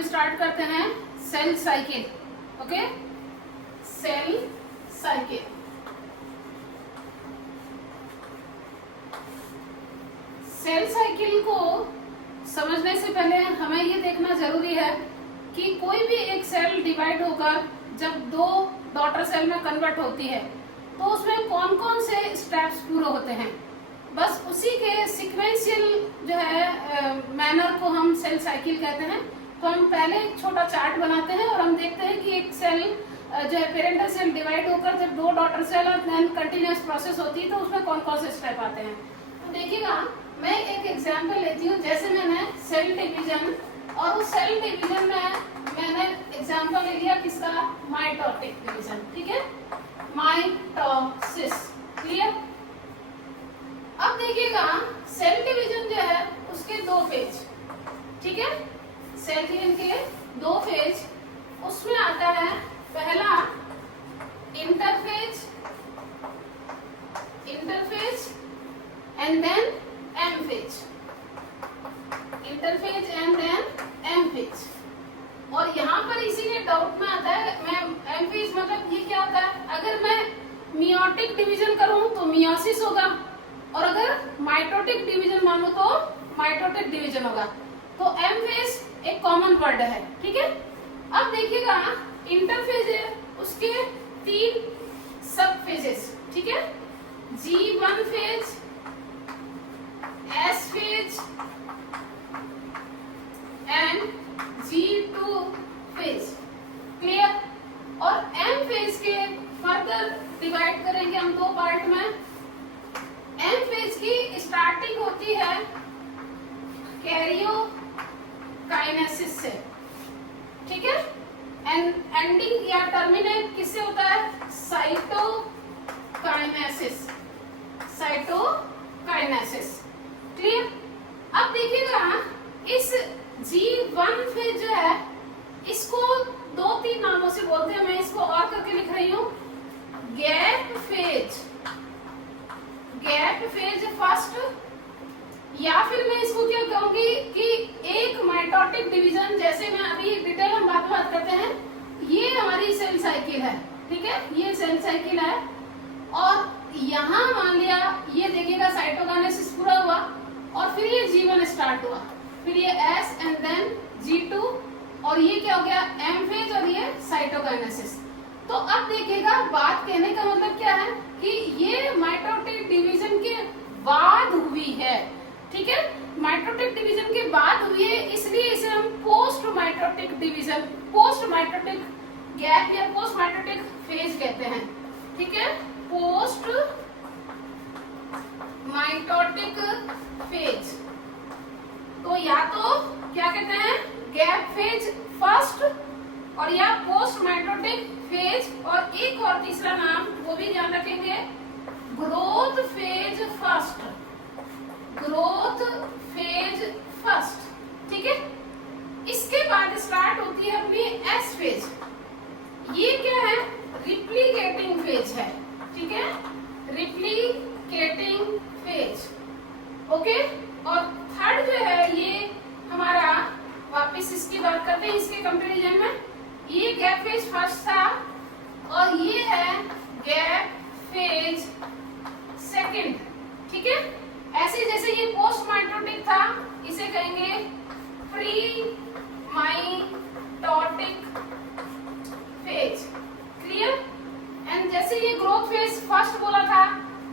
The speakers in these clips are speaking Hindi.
हम स्टार्ट करते हैं cell cycle. Okay, cell cycle. Cell cycle को समझने से पहले हमें ये देखना जरूरी है कि कोई भी एक सेल डिवाइड होकर जब दो डॉटर सेल में कन्वर्ट होती है तो उसमें कौन कौन से स्टेप्स पूरे होते हैं। बस उसी के सीक्वेंशियल जो है मैनर को हम सेल साइकिल कहते हैं। तो हम पहले एक छोटा चार्ट बनाते हैं और हम देखते हैं कि एक सेल जो है पेरेंटल सेल डिवाइड होकर जब दो डॉटर सेल और देन कंटिन्यूअस प्रोसेस होती है तो उसमें कौन कौन से स्टेप आते हैं। तो देखिएगा, मैं एक एग्जांपल लेती हूँ। जैसे मैंने सेल डिवीजन, और उस सेल डिवीजन में मैंने एग्जांपल ले लिया किसका, माइटोटिक डिवीजन। ठीक है, माइटोसिस। क्लियर। अब देखिएगा, सेल डिवीजन जो है उसके दो फेज। ठीक है, सेल डिवीजन के दो फेज। उसमें आता है पहला interphase, and then M phase. Interphase and then M phase. और यहाँ पर इसीलिए डाउट में आता है, मैं एम फेज मतलब ये क्या होता है। अगर मैं मियोटिक डिवीजन करूं तो मियोसिस होगा, और अगर माइटोटिक डिवीजन मानूं तो माइटोटिक डिवीजन होगा। तो एम फेज एक कॉमन वर्ड है। ठीक है। अब देखिएगा, इंटरफेज है, उसके तीन सब फेजेस। ठीक है, G1 phase, S phase and G2 phase. Clear. और M फेज के फर्दर डिवाइड करेंगे हम दो पार्ट में। M फेज की स्टार्टिंग होती है कैरियोकाइनेसिस से। ठीक है, एंड एंडिंग या टर्मिनेट किससे होता है, साइटोकाइनेसिस। क्लियर। अब देखिएगा, इस G1 फेज जो है इसको दो तीन नामों से बोलते हैं। मैं इसको और करके लिख रही हूँ, गैप फेज फर्स्ट, या फिर मैं इसको क्या कहूंगी कि एक माइटोटिक डिवीजन। जैसे मैं अभी डिटेल हम बात करते हैं, ये हमारी सेल साइकिल है। ठीक है, ये सेल साइकिल है। और यहाँ मान लिया, ये देखिएगा साइटोकाइनेसिस पूरा हुआ और फिर ये G1 स्टार्ट हुआ, फिर ये S एंड देन G2, और ये क्या हो गया, M फेज, और ये साइटोकाइनेसिस। तो अब देखिएगा, बात कहने का मतलब क्या है कि ये माइटोटिक डिवीजन के बाद हुई है। ठीक है, माइटोटिक डिवीजन के बाद हुई है, इसलिए इसे हम post mitotic division, post mitotic gap या पोस्ट माइटोटिक फेज कहते हैं। ठीक है, पोस्ट माइटोटिक फेज। तो या तो क्या कहते हैं, गैप फेज फर्स्ट, और या पोस्ट माइटोटिक फेज, और एक और तीसरा नाम वो भी ध्यान रखेंगे, ग्रोथ फेज फर्स्ट। ठीक है, इसके बाद स्टार्ट होती है अपनी एस फेज। ये क्या है, रिप्लिकेटिंग फेज है। ठीक है, रिप्लिकेटिंग फेज। ओके, और थर्ड जो है ये हमारा, वापस इसकी बात करते हैं इसके कंपैरिजन में। ये गैप फेज फर्स्ट था और ये है गैप फेज सेकंड। ठीक है, ऐसे जैसे ये पोस्ट माइटोटिक था, इसे कहेंगे pre mitotic phase. Clear. And जैसे ये ग्रोथ फेज फर्स्ट बोला था,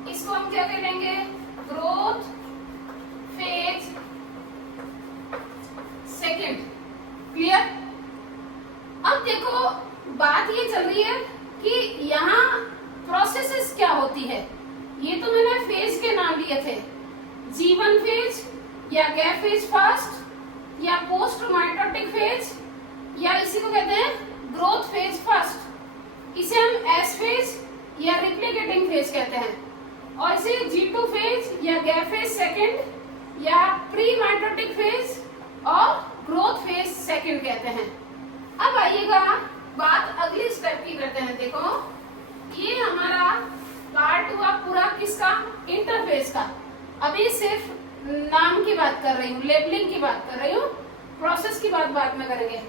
इसको हम क्या कहेंगे, ग्रोथ फेज सेकंड। क्लियर। अब देखो, बात ये चल रही है कि यहाँ प्रोसेसेस क्या होती है। ये तो मैंने फेज के नाम लिए थे, G1 फेज, या गैप फेज फर्स्ट, या पोस्ट माइटोटिक फेज, या इसी को कहते हैं ग्रोथ फेज फर्स्ट। इसे हम S फेज या रिप्लिकेटिंग फेज कहते हैं, और इसे G2 फेज या गैप फेज सेकंड, या प्री माइटोटिक फेज और ग्रोथ फेज सेकंड कहते हैं। अब आइएगा, बात अगली स्टेप की करते हैं। देखो, ये हमारा पार्ट हुआ पूरा किसका, इंटरफेस का। अभी सिर्फ नाम की बात कर रही हूँ, लेबलिंग की बात कर रही हूँ, प्रोसेस की बात बाद में करेंगे।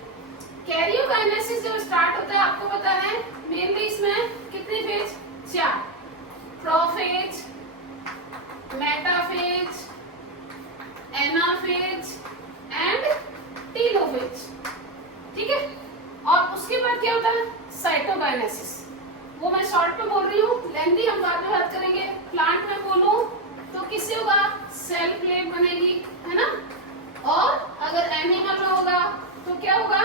कैरियोकाइनेसिस जब स्टार्ट होता है आपको पता है मेनली इसमें कितने phase, 4, prophase, metaphase, anaphase and telophase, ठीक है। और उसके बाद क्या होता है साइटोकाइनेसिस, वो मैं शॉर्ट में बोल रही हूँ, लेंथी हम बाद में बात करेंगे। प्लांट में बोलूं तो किससे होगा, सेल प्लेट बनेगी, है ना। और अगर एनिमल में होगा तो क्या होगा,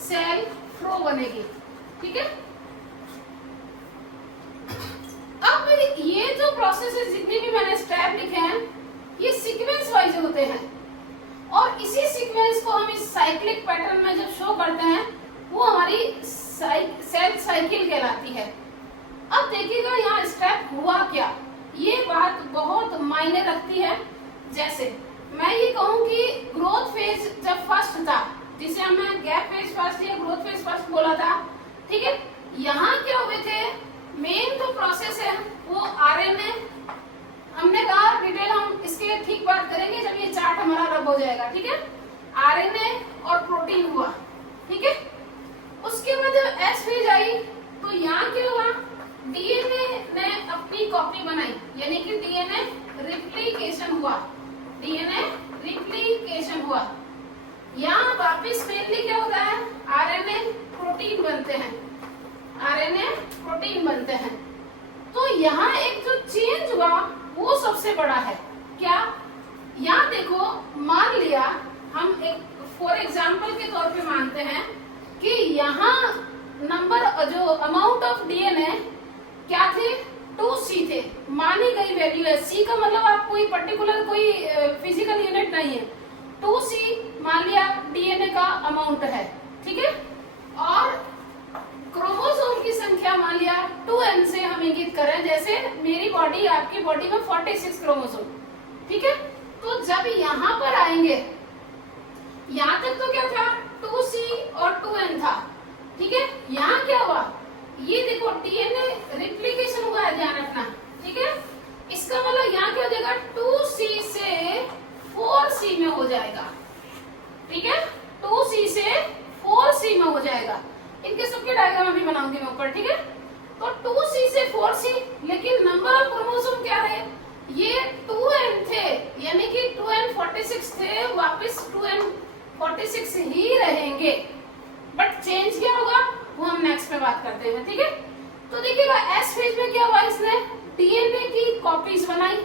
सेल फ्लो बनेगी, ठीक है। अब ये जो प्रोसेस है, जितने भी मैंने स्टेप लिखे हैं ये सीक्वेंस वाइज होते हैं और इसी सीक्वेंस को हम इस साइक्लिक पैटर्न में जब शो करते हैं वो हमारी सेल साइकिल कहलाती है। अब देखिएगा यहाँ स्टेप हुआ क्या, ये बात बहुत मायने रखती है। जैसे मैं ये कहूँ कि ग्रोथ फेज जब फर्स्ट था, जिसे हमने गैप फेज फर्स्ट या ग्रोथ फेज फर्स्ट बोला था, ठीक है। यहाँ क्या हुए थे, मेन जो प्रोसेस है वो आरएनए, हमने कहा डिटेल हम इसके ठीक बात करेंगे जब ये चार्ट हमारा रब हो जाएगा, ठीक है। आरएनए और प्रोटीन हुआ, ठीक है। उसके बाद जब एस फेज आई तो यहाँ क्या हुआ, डीएनए ने अपनी कॉपी बनाई, यानी कि डीएनए रिप्लिकेशन हुआ, डीएनए रिप्लिकेशन हुआ। यहाँ वापिस मेनली क्या होता है, आरएनए प्रोटीन बनते हैं, आरएनए प्रोटीन बनते हैं। तो यहाँ एक जो चेंज हुआ वो सबसे बड़ा है। क्या, यहाँ देखो, मान लिया हम एक फॉर एग्जाम्पल के तौर पे मानते हैं कि यहाँ नंबर जो अमाउंट ऑफ डीएनए क्या थे, 2C थे, मानी गई वैल्यू है। C का मतलब आप कोई पर्टिकुलर कोई फिजिकल यूनिट नहीं है, 2C मान लिया डीएनए का अमाउंट है, ठीक है। और क्रोमोसोम की संख्या मान लिया 2n से हम इंगित करें, जैसे मेरी बॉडी आपकी बॉडी में 46 क्रोमोसोम, ठीक है। तो जब यहाँ पर आएंगे, यहाँ तक तो क्या था, 2C और 2n था, ठीक है। यहाँ क्या हुआ, ये देखो डीएनए रिप्लिकेशन हुआ है, ध्यान रखना, ठीक है। इसका मतलब यहाँ क्या हो जाएगा, 2C से 4C में हो जाएगा, ठीक है। 2C से 4C में हो जाएगा। इनके सबके डायग्राम अभी बनाऊंगी मैं ऊपर, ठीक है। तो 2C से 4C, लेकिन नंबर ऑफ क्रोमोसोम क्या है, ये 2n थे, यानी कि 2n 46 थे, वापस 2n 46 ही रहेंगे, बट चेंज क्या होगा वो हम नेक्स्ट में बात करते हैं, ठीक है। तो देखिएगा एस फेज में क्या हुआ, इसने डीएनए की कॉपीज बनाई।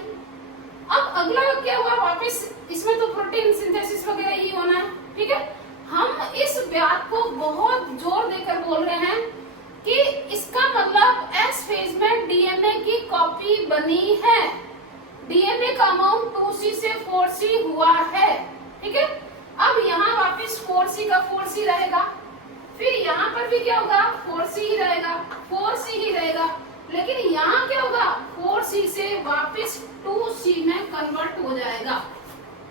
अब अगला क्या हुआ, वापस इसमें तो प्रोटीन सिंथेसिस वगैरह ही होना है, ठीक है। हम इस बात को बहुत जोर देकर बोल रहे हैं कि इसका मतलब एस फेज में डीएनए की कॉपी बनी है, डीएनए का अमाउंट 2C से 4C हुआ है, ठीक है। अब यहाँ वापस 4C का 4C रहेगा, फिर यहाँ पर भी क्या होगा, 4C ही रहेगा, 4C ही रहेगा, लेकिन यहाँ क्या होगा, 4C से वापस 2C में कन्वर्ट हो जाएगा,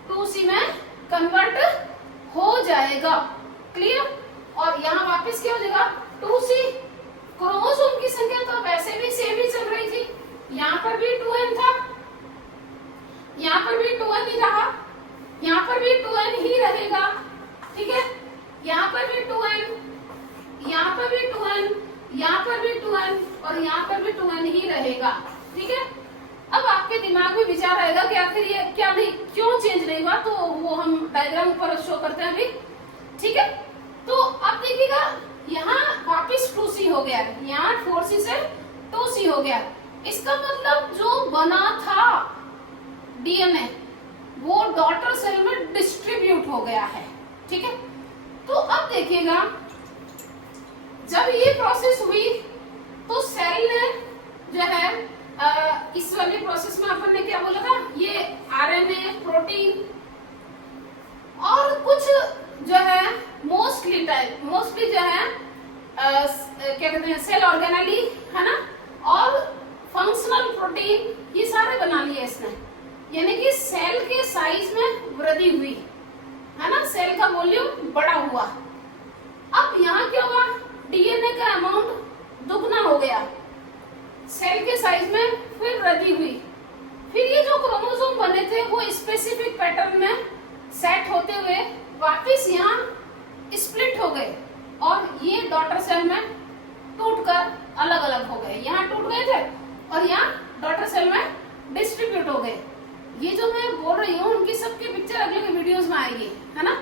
2C में कन्वर्ट हो जाएगा, क्लियर। और यहाँ वापस क्या हो जाएगा, 2C। क्रोमोसोम की संख्या तो वैसे भी सेम ही चल रही थी, यहाँ पर भी 2n था, यहाँ पर भी 2n ही रहा, यहाँ पर भी 2n ही रहेगा, ठीक है। यहाँ पर भी 2n, यहाँ पर भी 2n, यहाँ पर भी 2n और यहाँ पर भी 2n ही रहेगा, ठीक है। अब आपके दिमाग में विचार आएगा कि आखिर ये क्या नहीं, क्यों चेंज नहीं हुआ, तो वो हम डायग्राम ऊपर शो करते हैं अभी, ठीक है। तो अब देखिएगा यहाँ वापिस 2C हो गया, यहाँ 4C से 2C हो गया। इसका मतलब जो बना था डीएनए वो डॉटर सेल में डिस्ट्रीब्यूट हो गया है, ठीक है। तो अब देखिएगा जब ये प्रोसेस हुई तो सेल ने जो है इस वाले प्रोसेस में अपन ने क्या बोला था, ये आरएनए प्रोटीन और कुछ जो है मोस्टली जो है क्या कहते हैं सेल ऑर्गेनेली, है ना, और फंक्शनल प्रोटीन, ये सारे बना लिए इसने, यानी कि सेल के साइज में वृद्धि हुई, है ना, सेल का वॉल्यूम बड़ा हुआ। अब यहाँ क्या हुआ, डीएनए का अमाउंट दुगना हो गया, सेल के साइज में फिर वृद्धि हुई, फिर ये जो क्रोमोसोम बने थे वो स्पेसिफिक पैटर्न में सेट होते हुए वापस यहाँ स्प्लिट हो गए, और ये डॉटर सेल में टूटकर अलग अलग हो गए, यहाँ टूट गए थे और यहाँ डॉटर सेल में डिस्ट्रीब्यूट हो गए। ये जो मैं बोल रही हूँ उनकी सबकी पिक्चर अगले के वीडियोस में आएगी, है ना।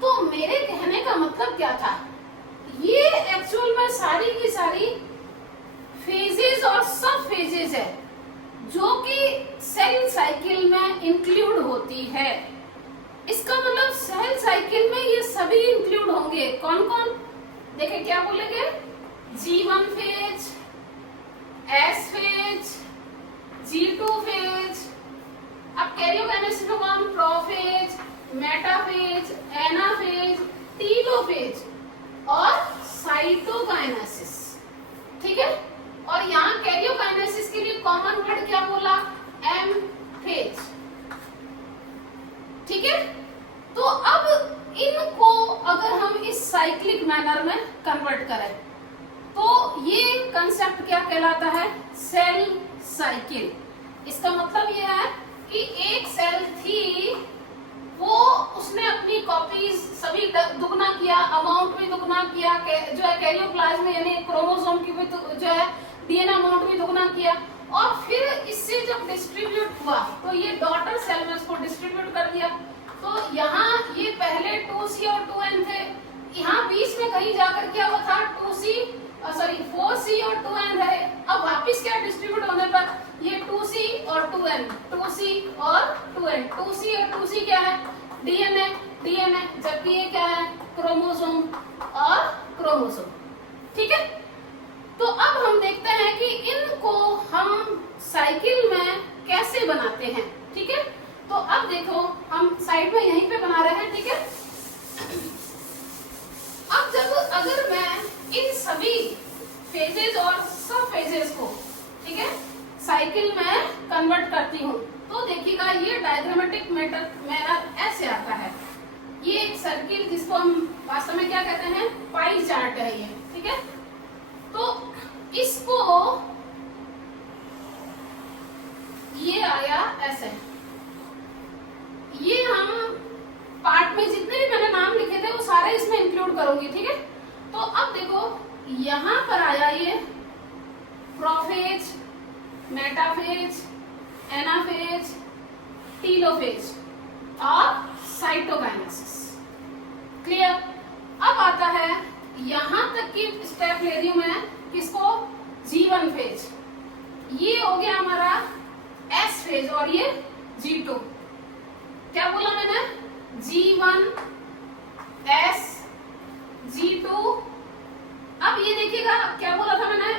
तो मेरे कहने का मतलब क्या था, ये एक्चुअल में सारी की सारी फेजेस और सब फेजेस है जो कि सेल साइकिल में इंक्लूड होती है। इसका मतलब सेल साइकिल में ये सभी इंक्लूड होंगे। कौन कौन, देखे क्या बोलेंगे, G1 phase, S phase, G2 phase, अब कैरियोकाइनेसिस में कौन, प्रोफेज, मेटाफेज, एनाफेज, टीलोफेज और साइटोकाइनेसिस, ठीक है। और यहाँ कैरियोकाइनेसिस के लिए कॉमन वर्ड क्या बोला, एम फेज, ठीक है। तो अब इनको अगर हम इस साइक्लिक मैनर में कन्वर्ट करें तो ये कंसेप्ट क्या कहलाता है, सेल साइकिल। इसका मतलब ये है कि एक सेल थी, वो उसने अपनी कॉपीज सभी दुगना किया, अमाउंट भी दुगना किया, जो है कैरियोप्लाज्म यानी क्रोमोसोम की भी जो है डीएनए अमाउंट भी दुगना किया, और फिर इससे जब डिस्ट्रीब्यूट हुआ तो ये डॉटर सेल में इसको डिस्ट्रीब्यूट कर दिया। तो यहाँ ये पहले 2C और 2N थे, यहाँ बीच में कहीं जाकर क्या हुआ था, 4C और 2N रहे। अब वापिस क्या डिस्ट्रीब्यूट होने पर ये 2C और 2N, 2C और 2N, 2C और 2C क्या है, डीएनए, जबकि ये क्या है, क्रोमोसोम और क्रोमोसोम, ठीक है। तो अब हम देखते हैं कि इनको हम साइकिल में कैसे बनाते हैं, ठीक है। तो अब देखो हम साइड में यहीं पे बना रहे हैं, ठीक है। अब जब अगर मैं इन सभी फेजेस और सब फेजेस को, ठीक है, साइकिल में कन्वर्ट करती हूँ तो देखिएगा ये डायग्रामेटिक मैनर ऐसे आता है। ये एक सर्किल जिसको हम वास्तव में क्या कहते हैं, पाई चार्ट है ये, ठीक है। तो इसको ये आया ऐसे, ये हम पार्ट में जितने भी मैंने नाम लिखे थे वो सारे इसमें इंक्लूड करूंगी, ठीक है। तो अब देखो यहां पर आया ये प्रोफेज, मेटाफेज, एनाफेज, टीलोफेज और साइटोकाइनेसिस, क्लियर। अब आता है यहां तक की स्टेप ले रही हूं मैं, किसको, G1 फेज, ये हो गया हमारा S फेज और ये G2। क्या बोला मैंने, G1, S, G2। अब ये देखिएगा क्या बोला था मैंने,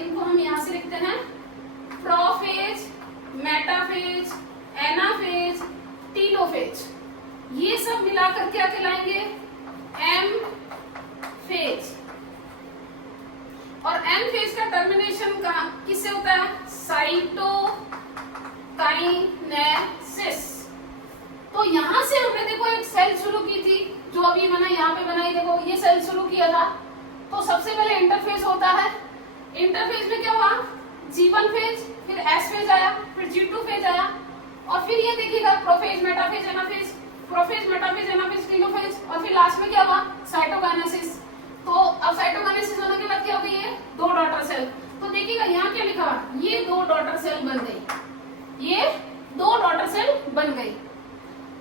इनको हम यहां से लिखते हैं, प्रोफेज, मेटाफेज, एनाफेज, टीलोफेज, ये सब मिलाकर क्या कहलाएंगे, M फेज। और N फेज का टर्मिनेशन का किससे होता है, साइटोकाइनेसिस। तो यहां से हमने देखो एक सेल शुरू की थी, जो अभी मैंने यहाँ पे बनाई, देखो ये सेल शुरू किया था। तो सबसे पहले इंटरफेज होता है, इंटरफेज में क्या हुआ, G1 फेज, फिर S फेज आया, फिर G2 फेज आया, और फिर ये देखिएगा prophase, metaphase, anaphase, prophase, metaphase, anaphase, telophase, और फिर लास्ट में क्या हुआ, साइटोकाइनेसिस। तो अब साइटोकाइनेसिस होने के बाद क्या होगी, ये दो डॉटर सेल। तो देखिएगा यहाँ क्या लिखा, ये दो डॉटर सेल बन गई, ये दो डॉटर सेल बन गई।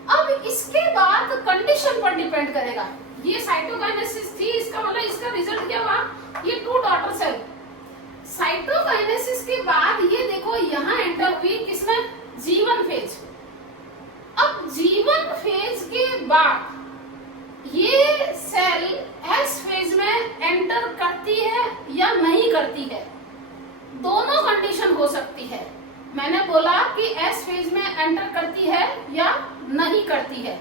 अब इसके बाद कंडीशन पर डिपेंड करेगा, ये साइटोकाइनेसिस थी, इसका मतलब इसका रिजल्ट क्या हुआ, ये टू डॉटर सेल। साइटोकाइनेसिस के बाद ये देखो यहाँ एंटर हुई किसमें, G1 फेज। अब G1 फेज के बाद ये सेल S फेज में एंटर करती है या नहीं करती है, दोनों कंडीशन हो सकती है। मैंने बोला कि S फेज में एंटर करती है या नहीं करती है,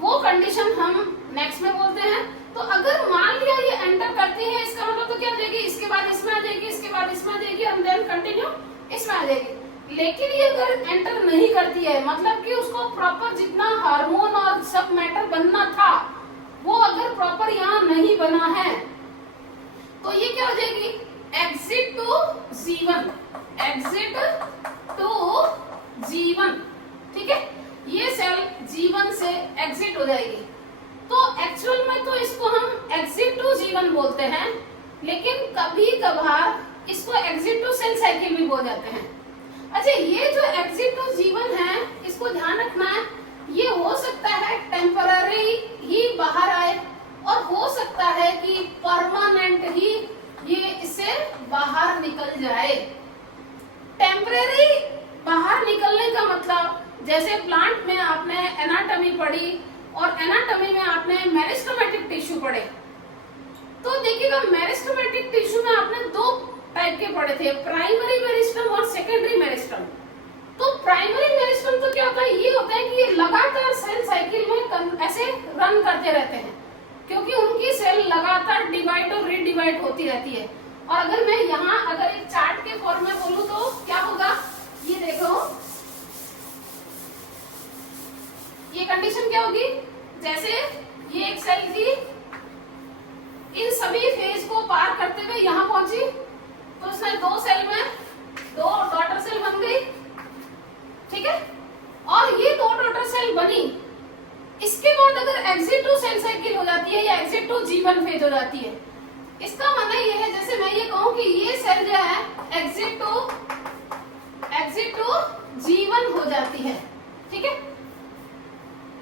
वो कंडीशन हम नेक्स्ट में बोलते हैं। तो अगर मान लिया ये एंटर करती है, इसका मतलब तो क्या हो जाएगी, इसके बाद इसमें आ जाएगी, इसके बाद इसमें आ जाएगी, और देन कंटिन्यू इसमें आ जाएगी। लेकिन ये अगर एंटर नहीं करती है, मतलब कि उसको प्रॉपर जितना हार्मोन और सब मैटर बनना था वो अगर प्रॉपर यहाँ नहीं बना है, तो ये क्या हो जाएगी, exit to G1, exit to G1, ठीक है। ये सेल G1 से एग्जिट हो जाएगी। तो एक्चुअल में तो इसको हम एग्जिट अच्छा, ये जो एग्जिट जीवन है, इसको ध्यान रखना है, ये हो सकता है टेम्पररी ही बाहर आए और हो सकता है कि परमानेंट ही ये इससे बाहर निकल जाए। टेम्पररी बाहर निकलने का मतलब, जैसे प्लांट में आपने एनाटॉमी पढ़ी और एनाटॉमी में आपने मेरिस्टेमेटिक टिश्यू पढ़े, तो देखिएगा मेरिस्टेमेटिक टिश्यू में आपने दो टाइप के पढ़े थे, प्राइमरी मेरिस्टम और सेकेंडरी मेरिस्टम। तो प्राइमरी मेरिस्टम तो क्या होता है, ये होता है कि ये लगातार सेल साइकिल में ऐसे रन करते रहते हैं, क्योंकि उनकी सेल लगातार डिवाइड और रीडिवाइड होती रहती है। और अगर मैं यहाँ अगर एक चार्ट के फॉर्म में बोलूं तो क्या होगा, ये देखो, ये कंडीशन क्या होगी, जैसे ये एक सेल थी, इन सभी फेज को पार करते हुए यहाँ पहुंची, तो उसमें दो सेल में दो डॉटर सेल बन गई, ठीक है, और ये दो डॉटर सेल बनी, इसके बाद अगर एग्जिट टू सेल साइकिल हो जाती है या एग्जिट टू G1 फेज हो जाती है, इसका मतलब ये है, जैसे मैं ये कहूं कि ये सेल जो है एग्जिट टू G1 हो जाती है, ठीक है,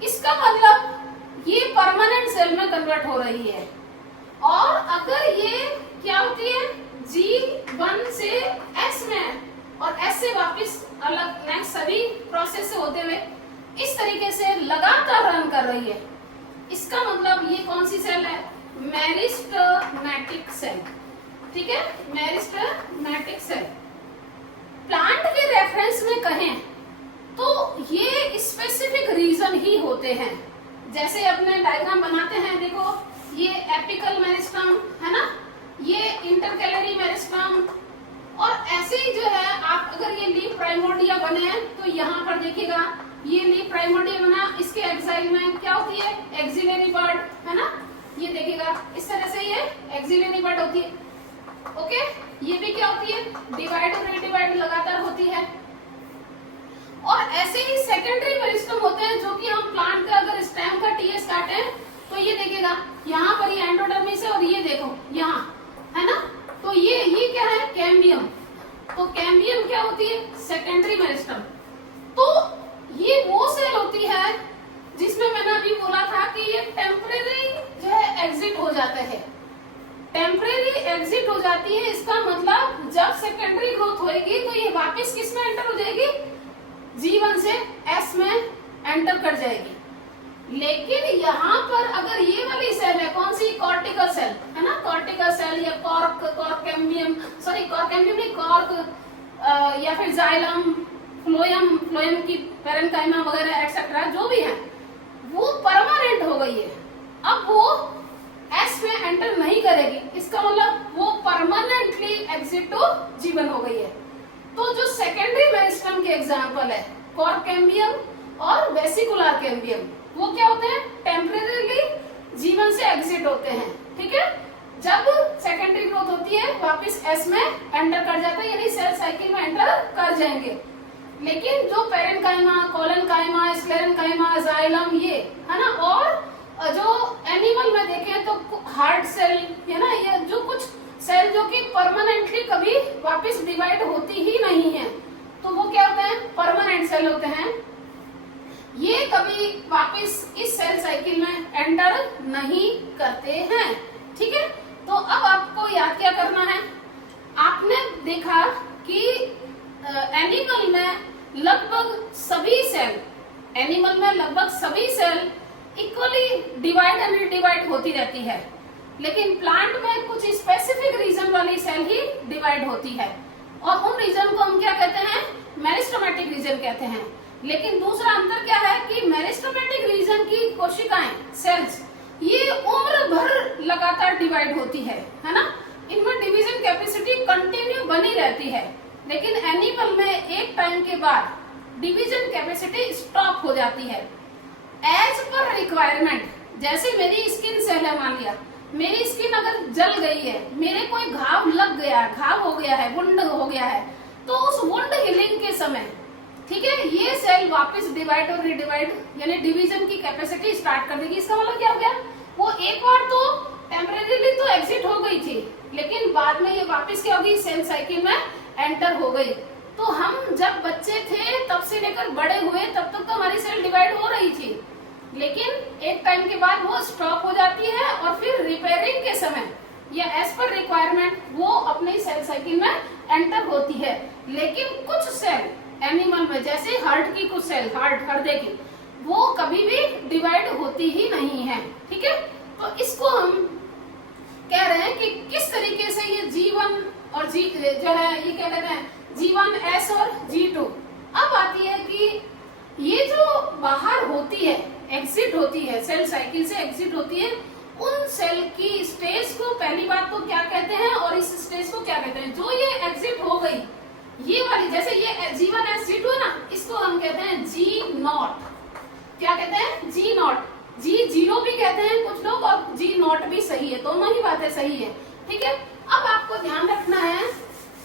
इसका मतलब ये परमानेंट सेल में कन्वर्ट हो रही है। और अगर ये क्या होती है, G1 से S में और S से वापस अलग नेक्स्ट सभी प्रोसेस से होते हुए इस तरीके से लगातार रन कर रही है, इसका मतलब ये कौन सी सेल है, मेरिस्टेमेटिक सेल, ठीक है, मेरिस्टेमेटिक सेल। प्लांट के रेफरेंस में कहें तो ये स्पेसिफिक रीजन ही होते हैं, जैसे अपने डायग्राम बनाते हैं, देखो ये एपिकल मेरिस्टम है ना, ये इंटरकैलरी मेरिस्टम, और ऐसे ही जो है आप अगर ये लीफ प्राइमोर्डिया बने हैं तो यहाँ पर देखिएगा ये लीफ प्राइमोर्डिया बना, इसके एक्साइल में क्या होती है, एक्सिलरी बर्ड है ना, ये देखिएगा इस तरह से ये एक्सिलरी बर्ड होती है, ओके, ये भी क्या होती है, डिवाइड और रीडिवाइड लगातार होती है। और ऐसे ही सेकेंडरी मेरिस्टम होते हैं, जो कि हम प्लांट का अगर स्टेम का टीएस काटे तो ये देखिएगा यहाँ पर ये एंडोडर्मिस है और ये देखो यहाँ है ना, तो ये क्या है, कैम्बियम, तो कैम्बियम क्या होती है, सेकेंडरी मेरिस्टम। तो ये वो सेल होती है जिसमें मैंने अभी बोला था कि ये टेम्परेरी जो है एग्जिट हो जाते हैं, टेम्परेरी एग्जिट हो जाती है, इसका मतलब जब सेकेंडरी ग्रोथ होएगी तो ये वापस किस में एंटर हो जाएगी, G1 से S में एंटर कर जाएगी। लेकिन यहाँ पर अगर ये वाली सेल है, कौन सी, कॉर्टिकल सेल है ना, कॉर्टिकल सेल या कॉर्केम्बियम नहीं, कॉर्क या फिर जाइलम, फ्लोएम की पेरेन्काइमा वगैरह एक्सेट्रा जो भी है, वो परमानेंट हो गई है, अब वो S में एंटर नहीं करेगी, इसका मतलब वो परमानेंटली एग्जिट टू G1 हो गई है। तो जो सेकेंडरी मेरिस्टम के एग्जांपल है कॉर्केम्बियम और वेसिकुलर कैम्बियम, वो क्या होते हैं, टेम्परेरीली G1 से एग्जिट होते हैं, ठीक है, जब सेकेंडरी ग्रोथ होती है वापस S में एंटर कर जाते हैं, यानी सेल साइकिल में एंटर कर जाएंगे। लेकिन जो पेरेन्काइमा, कोलेनकाइमा, स्क्लेरेन्काइमा, जाइलम ये है ना, और जो एनिमल में देखें तो हार्ट सेल है ना, ये जो कुछ सेल जो कि परमानेंटली कभी वापस डिवाइड होती ही नहीं है, तो वो क्या होते हैं, परमानेंट सेल होते हैं, ये कभी वापस इस सेल साइकिल में एंटर नहीं करते हैं, ठीक है। तो अब आपको याद क्या करना है, आपने देखा कि एनिमल में लगभग सभी cell equally divide and redivide होती रहती है, लेकिन प्लांट में कुछ स्पेसिफिक रीजन वाली सेल ही डिवाइड होती है, और उन रीजन को हम क्या कहते हैं, मेरिस्टेमेटिक रीजन कहते हैं। लेकिन दूसरा अंतर क्या है कि मेरिस्टेमेटिक रीजन की कोशिकाएं, सेल्स, ये उम्र भर लगातार डिवाइड होती है ना, इनमें डिवीजन कैपेसिटी कंटिन्यू बनी रहती है। लेकिन एनिमल में एक टाइम के बाद डिवीजन कैपेसिटी स्टॉप हो जाती है एज पर रिक्वायरमेंट। जैसे मेरी स्किन सेल है, मान लिया मेरी स्किन अगर जल गई है, मेरे कोई घाव लग गया है, घाव हो गया है, वुंड हो गया है, तो उस वुंड हीलिंग के समय, ठीक है, ये सेल वापस डिवाइड और रीडिवाइड यानी डिवीजन की कैपेसिटी स्टार्ट कर देगी। इसका मतलब क्या हो गया, वो एक बार तो टेम्परेरीली तो एग्जिट हो गई थी, लेकिन बाद में ये वापस क्या होगी, सेल साइकिल में एंटर हो गई। तो हम जब से लेकर बड़े हुए तब तक तो हमारी सेल डिवाइड हो रही थी, लेकिन एक टाइम के बाद वो स्टॉप हो जाती है और फिर रिपेयरिंग के समय या एज पर रिक्वायरमेंट वो अपने सेल साइकिल में एंटर होती है। लेकिन कुछ सेल एनिमल में, जैसे हार्ट की कुछ सेल, हृदय की, वो कभी भी डिवाइड होती ही नहीं है। ठीक है, तो इसको हम कह रहे हैं कि किस तरीके से ये G1 और G जो है ये क्या कहते हैं, G1S और G2। अब आती है कि ये जो बाहर होती है, एग्जिट होती है, सेल साइकिल से एग्जिट होती है, उन सेल की स्टेज को पहली बात तो क्या कहते हैं और इस स्टेज को क्या कहते हैं। जो ये एग्जिट हो गई, ये वाली, जैसे ये G1S G2 है ना, इसको हम कहते हैं G0। क्या कहते हैं? G0। G0 भी कहते हैं कुछ लोग और G0 भी सही है, दोनों ही बातें सही है। ठीक है, अब आपको ध्यान रखना है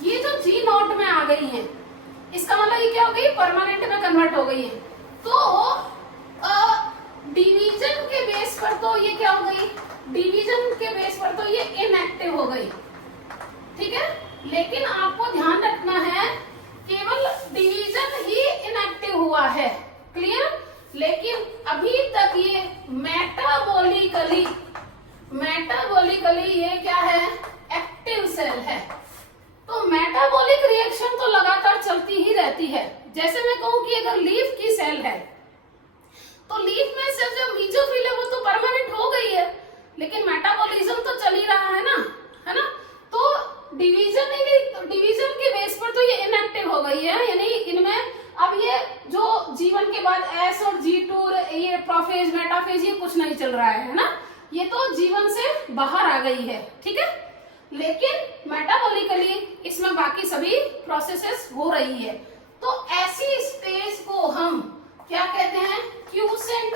ये जो G0 में आ गई है, इसका मतलब ये क्या हो गई, परमानेंट में कन्वर्ट हो गई है। तो डिवीजन के बेस पर तो ये क्या हो गई, डिवीजन के बेस पर तो ये इनएक्टिव हो गई। ठीक है, लेकिन आपको ध्यान रखना है केवल डिवीजन ही इनएक्टिव हुआ है। क्लियर? लेकिन अभी तक ये मेटाबॉलिकली ये क्या है, एक्टिव सेल है। तो मेटाबॉलिक रिएक्शन तो लगातार चलती ही रहती है। जैसे मैं कहूं कि अगर लीफ की सेल है तो लीफ में से जो मीजोफिल है वो तो परमानेंट हो गई है, लेकिन मेटाबॉलिज्म तो चल ही रहा है ना। तो डिवीजन के बेस पर तो ये इनएक्टिव हो गई है, यानी इनमें अब ये जो जीवन के बाद S और G2 ये प्रोफेज मेटाफेज ये कुछ नहीं चल रहा है ना, ये तो जीवन से बाहर आ गई है। ठीक है, लेकिन मेटाबॉलिकली इसमें बाकी सभी प्रोसेसेस हो रही है। तो ऐसी स्टेज को हम क्या कहते हैं, क्यूसेंट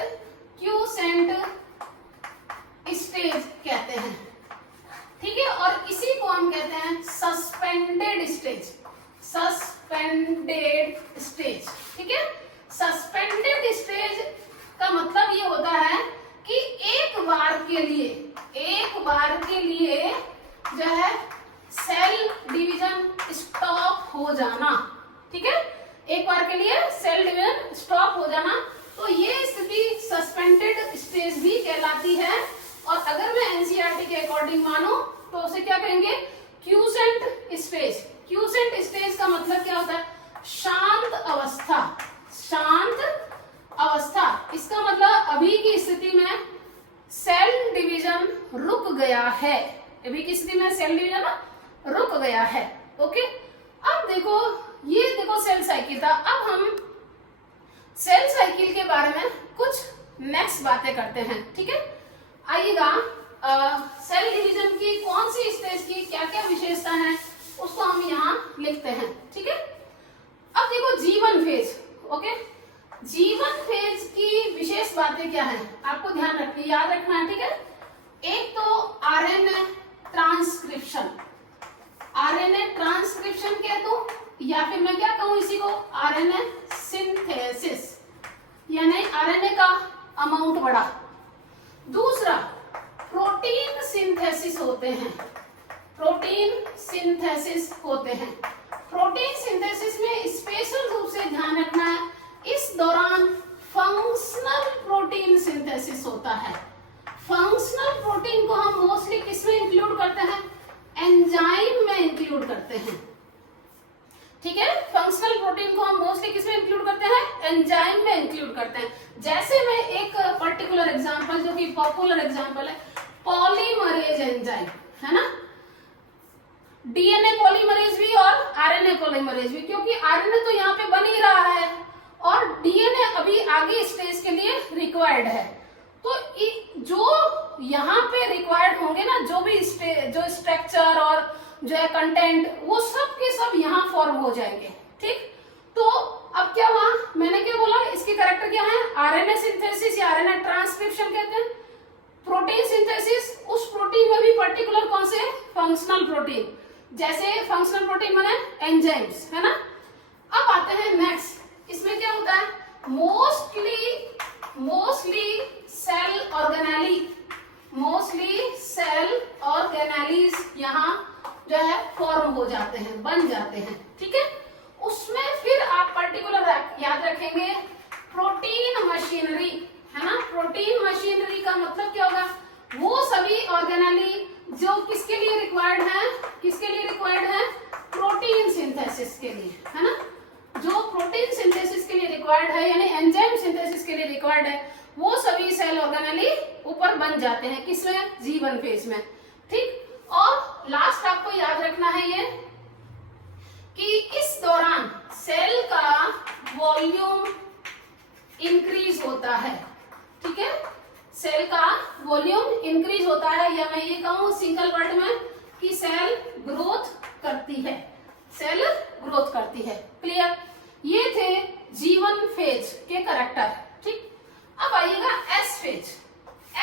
स्टेज कहते हैं। ठीक है, और इसी को हम कहते हैं सस्पेंडेड स्टेज। ठीक है, सस्पेंडेड स्टेज का मतलब ये होता है कि एक बार के लिए जो है सेल डिवीजन स्टॉप हो जाना। ठीक है, एक बार के लिए सेल डिवीजन स्टॉप हो जाना, तो ये स्थिति सस्पेंडेड स्टेज भी कहलाती है। और अगर मैं एनसीईआरटी के अकॉर्डिंग मानूं तो उसे क्या कहेंगे, क्यूसेंट स्टेज का मतलब क्या होता है, शांत अवस्था। इसका मतलब अभी की स्थिति में सेल डिवीजन रुक गया है, अभी की स्थिति में सेल डिवीजन रुक गया है। ओके, अब देखो सेल साइकिल था। अब हम सेल साइकिल के बारे में कुछ नेक्स्ट बातें करते हैं। ठीक है, आइएगा, सेल डिवीजन की कौन सी स्टेज की क्या क्या विशेषता है उसको हम यहाँ लिखते हैं। ठीक है, अब देखो G1 phase. Okay, G1 phase की विशेष बातें क्या है आपको ध्यान रखनी, याद रखना है। ठीक है, एक तो आरएनए ट्रांसक्रिप्शन कह दो, या फिर मैं क्या कहूं इसी को, आरएनए सिंथेसिस, यानी आरएनए का अमाउंट बढ़ा। दूसरा प्रोटीन सिंथेसिस होते हैं। प्रोटीन सिंथेसिस में स्पेशल रूप से ध्यान रखना है, इस दौरान फंक्शनल प्रोटीन सिंथेसिस होता है। फंक्शनल प्रोटीन को हम मोस्टली किसमें इंक्लूड करते हैं, एंजाइम में इंक्लूड करते हैं। ठीक है, फंक्शनल प्रोटीन को हम मोस्टली किसमें इंक्लूड करते हैं, एंजाइम में इंक्लूड करते हैं। जैसे मैं एक पर्टिकुलर एग्जांपल, जो कि पॉपुलर एग्जांपल है, पॉलीमरेज एंजाइम है ना, डीएनए पॉलीमरेज भी और आरएनए पॉलीमरेज भी, क्योंकि आरएनए तो यहाँ पे बन ही रहा है और डीएनए अभी आगे स्टेज के लिए रिक्वायर्ड है। तो जो यहाँ पे रिक्वायर्ड होंगे ना, जो स्ट्रक्चर और जो है कंटेंट, वो सब के सब यहाँ फॉर्म हो जाएंगे। ठीक, तो अब क्या हुआ, मैंने क्या बोला, इसके कैरेक्टर क्या है, आरएनए सिंथेसिस या आरएनए ट्रांसक्रिप्शन कहते हैं। प्रोटीन सिंथेसिस, उस प्रोटीन में भी पर्टिकुलर कौन से, फंक्शनल प्रोटीन, जैसे फंक्शनल प्रोटीन माने एंजाइम्स, है ना। अब आते हैं नेक्स्ट, इसमें क्या होता है, मोस्टली सेल ऑर्गेनेलीज यहाँ जो है फॉर्म हो जाते हैं, बन जाते हैं। ठीक है, उसमें फिर आप पर्टिकुलर याद रखेंगे प्रोटीन मशीनरी, है ना। प्रोटीन मशीनरी का मतलब क्या होगा, वो सभी ऑर्गेनेली जो किसके लिए रिक्वायर्ड है, किसके लिए रिक्वायर्ड है, प्रोटीन सिंथेसिस के लिए, है ना। जो प्रोटीन सिंथेसिस के लिए रिक्वायर्ड है यानी एंजाइम सिंथेसिस के लिए रिक्वायर्ड है, वो सभी सेल ऑर्गेनेली ऊपर बन जाते हैं, किसमें, G1 फेज में, ठीक। और लास्ट आपको याद रखना है ये कि इस दौरान सेल का वॉल्यूम इंक्रीज होता है, ठीक है। सेल का वॉल्यूम इंक्रीज होता है, या मैं ये कहूं सिंगल वर्ड में कि सेल ग्रोथ करती है, सेल ग्रोथ करती है। क्लियर। ये थे G1 फेज के कैरेक्टर, ठीक। अब आइएगा S फेज।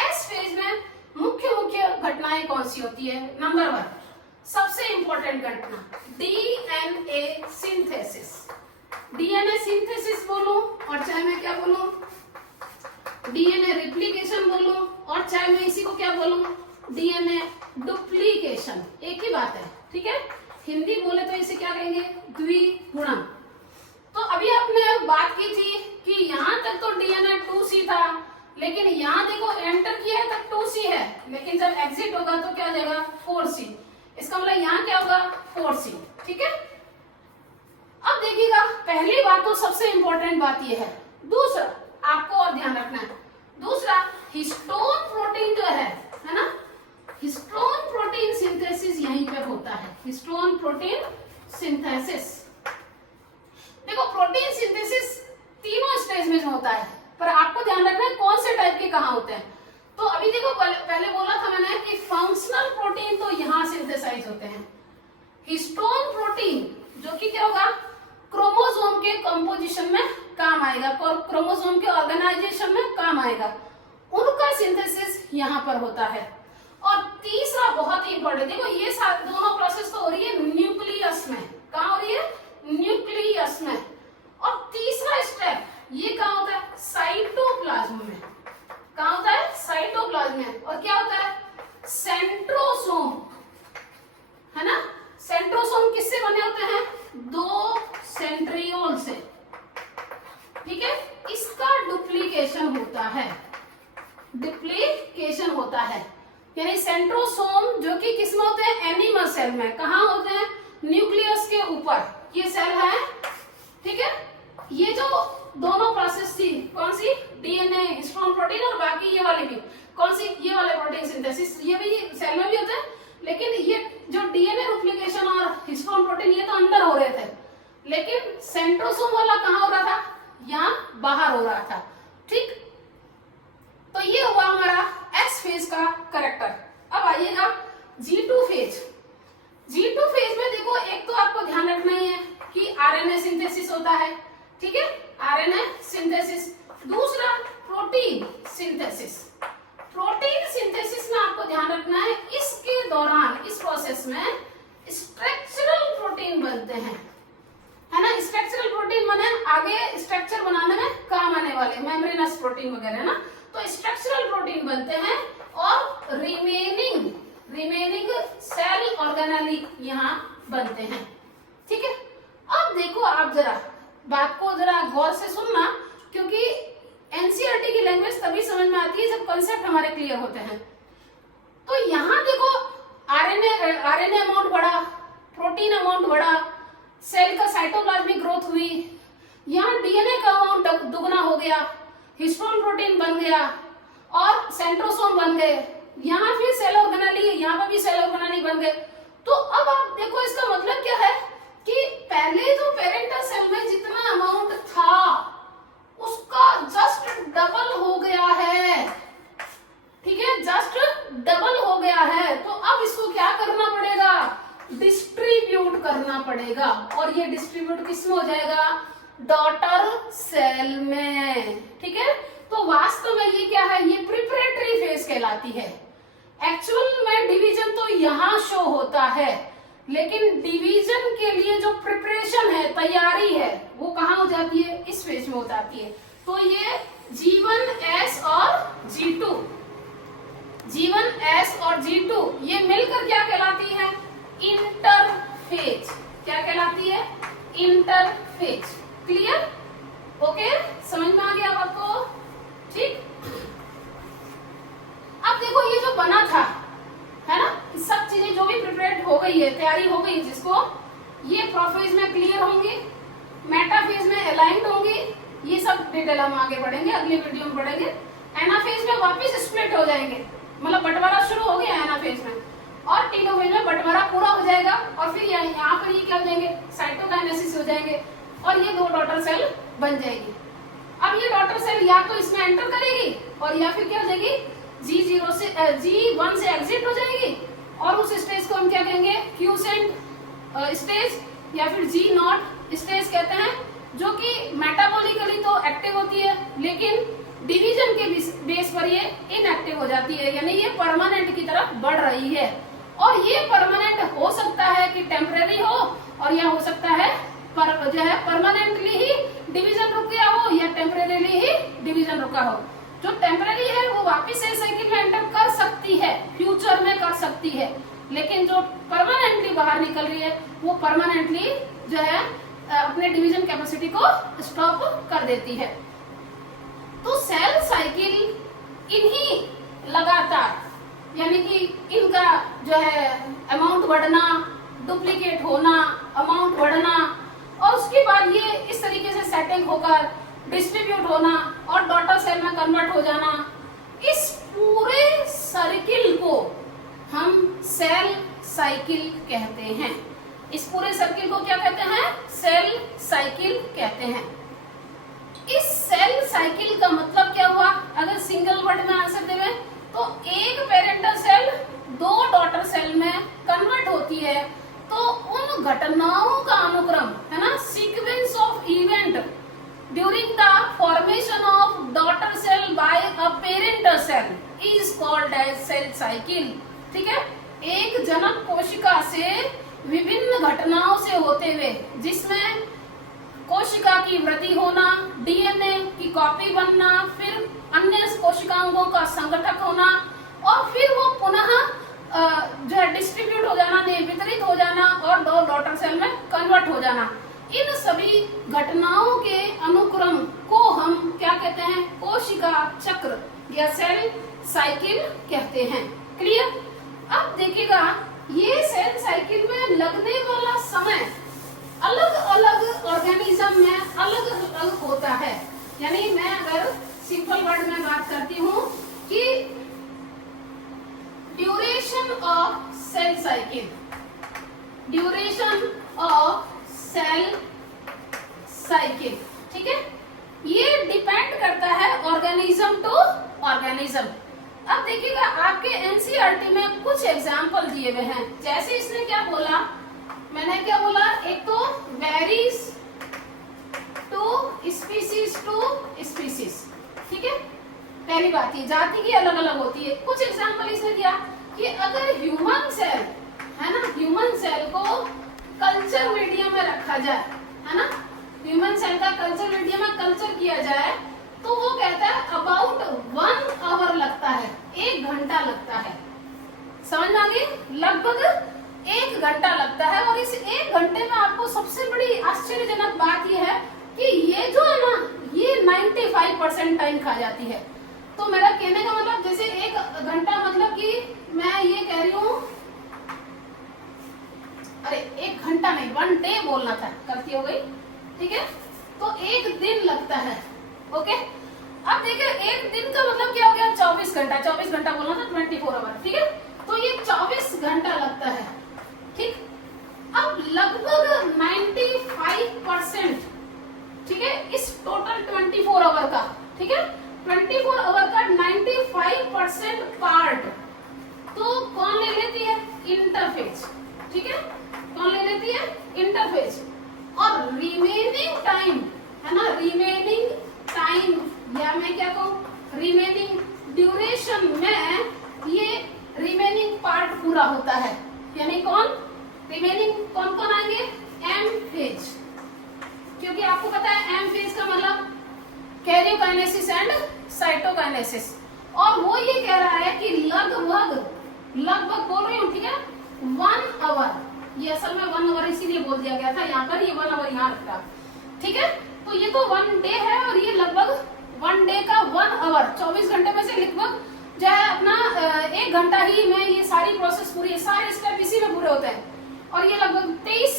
S फेज में मुख्य मुख्य घटनाएं कौन सी होती है। नंबर 1 सबसे इंपॉर्टेंट घटना DNA सिंथेसिस। DNA सिंथेसिस बोलूं और चाहे मैं क्या बोलूं, DNA रिप्लिकेशन बोलूं और चाहे मैं इसी को क्या बोलूं, DNA डुप्लीकेशन, एक ही बात है, ठीक है। हिंदी बोले तो इसे क्या कहेंगे, द्विगुणन। तो अभी आपने बात की थी कि यहां तक तो DNA 2C था, लेकिन यहां देखो एंटर किया है तक 2C है, लेकिन जब एग्जिट होगा तो क्या हो जाएगा 4C। इसका मतलब यहाँ क्या होगा 4C, ठीक है। अब देखिएगा, पहली बात तो सबसे इंपॉर्टेंट बात यह है। दूसरा आपको और ध्यान रखना है, दूसरा हिस्टोन प्रोटीन जो है ना, हिस्टोन प्रोटीन सिंथेसिस यहीं पे होता है। हिस्टोन प्रोटीन सिंथेसिस, देखो प्रोटीन सिंथेसिस तीनों स्टेज में होता है, पर आपको ध्यान रखना है कौन से टाइप के कहाँ होते हैं। तो अभी देखो पहले बोला था मैंने कि फंक्शनल प्रोटीन तो यहाँ सिंथेसाइज होते हैं। हिस्टोन प्रोटीन जो कि क्या होगा, क्रोमोसोम के कंपोजिशन में काम आएगा, क्रोमोसोम के ऑर्गेनाइजेशन में काम आएगा, उनका सिंथेसिस यहाँ पर होता है। और तीसरा बहुत ही इंपॉर्टेंट, देखो ये दोनों प्रोसेस तो हो रही है न्यूक्लियस में। कहाँ हो रही है, न्यूक्लियस में। और तीसरा स्टेप ये कहाँ होता है, साइटोप्लाज्म में। कहाँ होता है, साइटोप्लाज्म में। और क्या होता है, सेंट्रोसोम, है ना। सेंट्रोसोम किससे बने होते हैं, 2 सेंट्रियोल से, ठीक है। इसका डुप्लीकेशन होता है, डुप्लीकेशन होता है, यानी सेंट्रोसोम जो कि किसमें होते हैं, एनिमल सेल में। कहाँ होते हैं, न्यूक्लियस के ऊपर ये सेल है, ठीक है। ये जो दोनों प्रोसेस थी, कौन सी, DNA हिस्टोन प्रोटीन, और बाकी ये वाली भी कौन सी, ये वाले प्रोटीन सिंथेसिस, ये भी सेल में भी होते हैं, लेकिन ये जो DNA डुप्लीकेशन और हिस्टोन प्रोटीन ये तो अंदर हो रहे थे, लेकिन सेंट्रोसोम वाला कहाँ हो रहा था, यहाँ बाहर हो रहा था, ठीक। तो ये हुआ हमारा S फेज का कैरेक्टर। अब आइएगा G2 फेज। G2 फेज में देखो, एक तो आपको ध्यान रखना ही है कि RNA सिंथेसिस होता है, ठीक है, RNA सिंथेसिस। दूसरा प्रोटीन सिंथेसिस। प्रोटीन सिंथेसिस में आपको ध्यान रखना है, इसके दौरान, इस प्रोसेस में स्ट्रक्चरल प्रोटीन बनते हैं, है ना। स्ट्रक्चरल प्रोटीन बने आगे स्ट्रक्चर बनाने में काम आने वाले, मेम्ब्रेनस प्रोटीन वगैरह, है ना। तो स्ट्रक्चरल प्रोटीन बनते हैं और रिमेनिंग सेल ऑर्गेनेली यहाँ बनते हैं, ठीक है। अब देखो आप जरा बात को जरा गौर से सुनना, क्योंकि एनसीईआरटी की लैंग्वेज तभी समझ में आती है जब कॉन्सेप्ट हमारे क्लियर होते हैं। तो यहाँ देखो आरएनए अमाउंट बढ़ा, प्रोटीन अमाउंट बढ़ा, सेल का साइटोप्लाज्मिक ग्रोथ हुई, यहाँ डीएनए का अमाउंट दुगना हो गया, हिस्टोन प्रोटीन बन गया और सेंट्रोसोम बन गए, यहाँ फिर सेल ऑर्गेनेली, यहाँ पर भी सेल ऑर्गेनेली बन गए। तो अब आप देखो इसका मतलब क्या है कि पहले जो पेरेंटल सेल में जितना अमाउंट था उसका जस्ट डबल हो गया है, ठीक है, जस्ट डबल हो गया है। तो अब इसको क्या करना पड़ेगा, डिस्ट्रीब्यूट करना पड़ेगा, और ये डिस्ट्रीब्यूट किसमें हो जाएगा, डॉटर सेल में, ठीक है। तो वास्तव में ये क्या है, ये प्रिपरेटरी फेज कहलाती है। एक्चुअल में डिवीजन तो यहाँ शो होता है, लेकिन डिवीजन के लिए जो प्रिपरेशन है, तैयारी है, वो कहाँ हो जाती है, इस फेज में हो जाती है। तो ये G1S और G2, G1S और G2 ये मिलकर क्या कहलाती है, इंटरफेज। क्या कहलाती है, इंटरफेज। क्लियर। ओके, समझ में आ गया आपको? ठीक। अब देखो ये जो बना था, है ना, सब चीजें जो भी प्रिपेयर हो गई है, तैयारी हो गई है जिसको, ये प्रोफेज में क्लियर होंगी, मेटाफेज में अलाइंड होंगी, ये सब डिटेल हम आगे बढ़ेंगे, अगले वीडियो में बढ़ेंगे। एनाफेज में वापस स्प्लिट हो जाएंगे, मतलब बंटवारा शुरू हो गया एनाफेज में, और टेलोफेज में बंटवारा पूरा हो जाएगा, और फिर यहाँ पर ये क्या हो जाएंगे, साइटोकाइनेसिस हो जाएंगे, और ये दो डॉटर सेल बन जाएगी। अब ये डॉटर सेल या तो इसमें एंटर करेगी और या फिर क्या हो जाएगी, G1 से एग्जिट हो जाएगी, और उस स्टेज को हम क्या कहेंगे, क्यूसेंट स्टेज या फिर G0 स्टेज कहते हैं, जो कि मेटाबॉलिकली तो एक्टिव होती है, लेकिन डिवीजन के बेस पर ये इनएक्टिव हो जाती है, यानी ये परमानेंट की तरफ बढ़ रही है। और ये परमानेंट हो सकता है कि टेम्परेरी हो, और या हो सकता है जो है परमानेंटली ही डिवीजन रुक गया हो, या टेम्परेरीली ही डिवीजन रुका हो। जो टेम्परेरी है वो वापस सेल साइकिल में एंटर कर सकती है, फ्यूचर में कर सकती है, लेकिन जो परमानेंटली बाहर निकल रही है वो परमानेंटली जो है अपने डिवीजन कैपेसिटी को स्टॉप कर देती है। तो सेल साइकिल इन्हीं लगातार, यानी कि इनका जो है अमाउंट बढ़ना, डुप्लीकेट होना, अमाउंट बढ़ना, और उसके बाद ये इस तरीके से सेटिंग होकर डिस्ट्रीब्यूट होना और डॉटर सेल में कन्वर्ट हो जाना, इस पूरे सर्किल को हम सेल साइकिल कहते हैं। इस पूरे सर्किल को क्या कहते हैं, सेल साइकिल कहते हैं। इस सेल साइकिल का मतलब क्या हुआ, अगर सिंगल वर्ड में आंसर देवे तो एक पेरेंटल सेल दो डॉटर सेल में कन्वर्ट होती है, तो उन घटनाओं का अनुक्रम, है ना, sequence of event during the formation of daughter cell by a parental cell is called as cell cycle. ठीक है, एक जनक कोशिका से विभिन्न घटनाओं से होते हुए, जिसमें कोशिका की वृद्धि होना, डीएनए की कॉपी बनना, फिर अन्य कोशिकाओं का संगठक होना, और फिर वो पुनः जो है डिस्ट्रीब्यूट हो जाना, वितरित हो जाना, और दो डॉटर सेल में कन्वर्ट हो जाना, इन सभी घटनाओं के अनुक्रम को हम क्या कहते हैं, कोशिका चक्र या सेल साइकिल कहते हैं। क्लियर? अब देखिएगा, ये सेल साइकिल में लगने वाला समय अलग अलग ऑर्गेनिज्म में अलग अलग होता है। यानी मैं अगर सिंपल वर्ड में बात करती हूँ कि duration of cell cycle, duration of cell cycle, ठीक है, ये डिपेंड करता है ऑर्गेनिज्म टू ऑर्गेनिज्म। अब देखिएगा, आपके एनसीईआरटी में कुछ एग्जाम्पल दिए हुए हैं। जैसे इसने क्या बोला, मैंने क्या बोला, एक तो varies to species to species, ठीक है, पहली बात ये जाति की अलग अलग होती है। कुछ एग्जाम्पल इसने दिया कि अगर ह्यूमन सेल, है ना, ह्यूमन सेल को कल्चर मीडियम में रखा जाए, है ना, ह्यूमन सेल का कल्चर मीडियम में कल्चर किया जाए, तो वो कहता है अबाउट 1 आवर लगता है, 1 घंटा लगता है। समझ में आ गई? लगभग 1 घंटा लगता है। और इस 1 घंटे में आपको सबसे बड़ी आश्चर्यजनक बात यह है कि ये जो है ना, ये 95% टाइम खा जाती है। तो मेरा कहने का मतलब, जैसे 1 घंटा मतलब कि मैं ये कह रही हूँ, अरे 1 घंटा नहीं, 1 डे बोलना था, गलती हो गई, ठीक है, तो 1 दिन लगता है। ओके, अब देखिए 1 दिन का मतलब क्या हो गया, 24 घंटा, 24 घंटा बोलना था, 24 आवर, ठीक है, तो ये 24 घंटा लगता है। ठीक, अब लगभग 95%, ठीक है, इस टोटल 24 आवर का, ठीक है, 24 आवर का 95% पार्ट तो कौन ले लेती है, इंटरफेज, ठीक है, कौन ले लेती है, इंटरफेज। और रिमेनिंग टाइम, है ना, रिमेनिंग टाइम, या मैं क्या कहूँ, रिमेनिंग ड्यूरेशन में ये रिमेनिंग पार्ट पूरा होता है। यानी कौन रिमेनिंग, कौन कौन आएंगे, एम फेज, क्योंकि आपको पता है एम फेज का मतलब कैरियोकाइनेसिस एंड साइटोकाइनेसिस। और वो ये कह रहा है कि लगभग बोल रही हूँ, ठीक है, 1 आवर, ये असल में 1 आवर इसीलिए बोल दिया गया था यहाँ पर, ये 1 आवर यहाँ रखा, ठीक है, तो ये तो 1 डे है 1 घंटा ही में ये सारी प्रोसेस पूरी, सारे स्टेप इसी में पूरे होते हैं। और ये लगभग 23,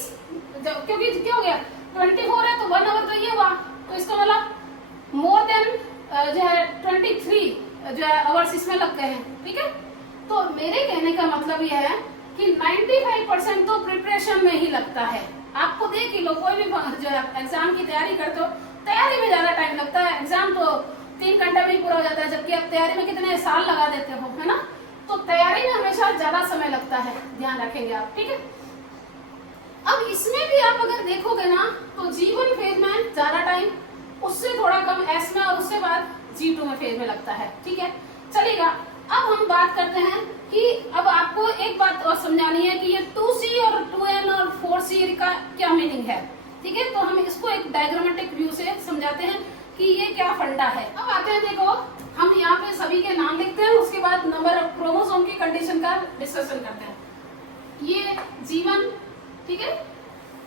क्योंकि क्या हो गया 24 है तो 1 आवर तो ये हुआ, तो इसका मतलब मोर देन जो है 23 जो है आवर्स इसमें लगते हैं। ठीक है, तो मेरे कहने का मतलब यह है कि 95% तो प्रिपरेशन में ही लगता है। आपको देख लो, कोई भी जो है एग्जाम की तैयारी करते हो, तैयारी में ज्यादा टाइम लगता है, एग्जाम तो 3 घंटे में ही पूरा हो जाता है, जबकि आप तैयारी में कितने साल लगा देते हो, है ना। तो तैयारी में हमेशा ज्यादा समय लगता है, ध्यान रखेंगे आप। ठीक है, अब इसमें भी आप अगर देखोगे ना तो G1 फेज में ज्यादा टाइम, उससे थोड़ा कम S में, और उससे बाद G2 में फेज में लगता है। ठीक है, चलेगा। अब हम बात करते हैं कि अब आपको एक बात और समझानी है कि ये 2C और 2N और 4C का क्या मीनिंग है। ठीक है, तो हम इसको एक डायग्रामेटिक व्यू से समझाते हैं कि ये क्या फंडा है। अब आते हैं, देखो हम यहाँ पे सभी के नाम लिखते हैं, उसके बाद नंबर ऑफ क्रोमोसोम की कंडीशन का डिस्कशन करते हैं। ये G1, ठीक है,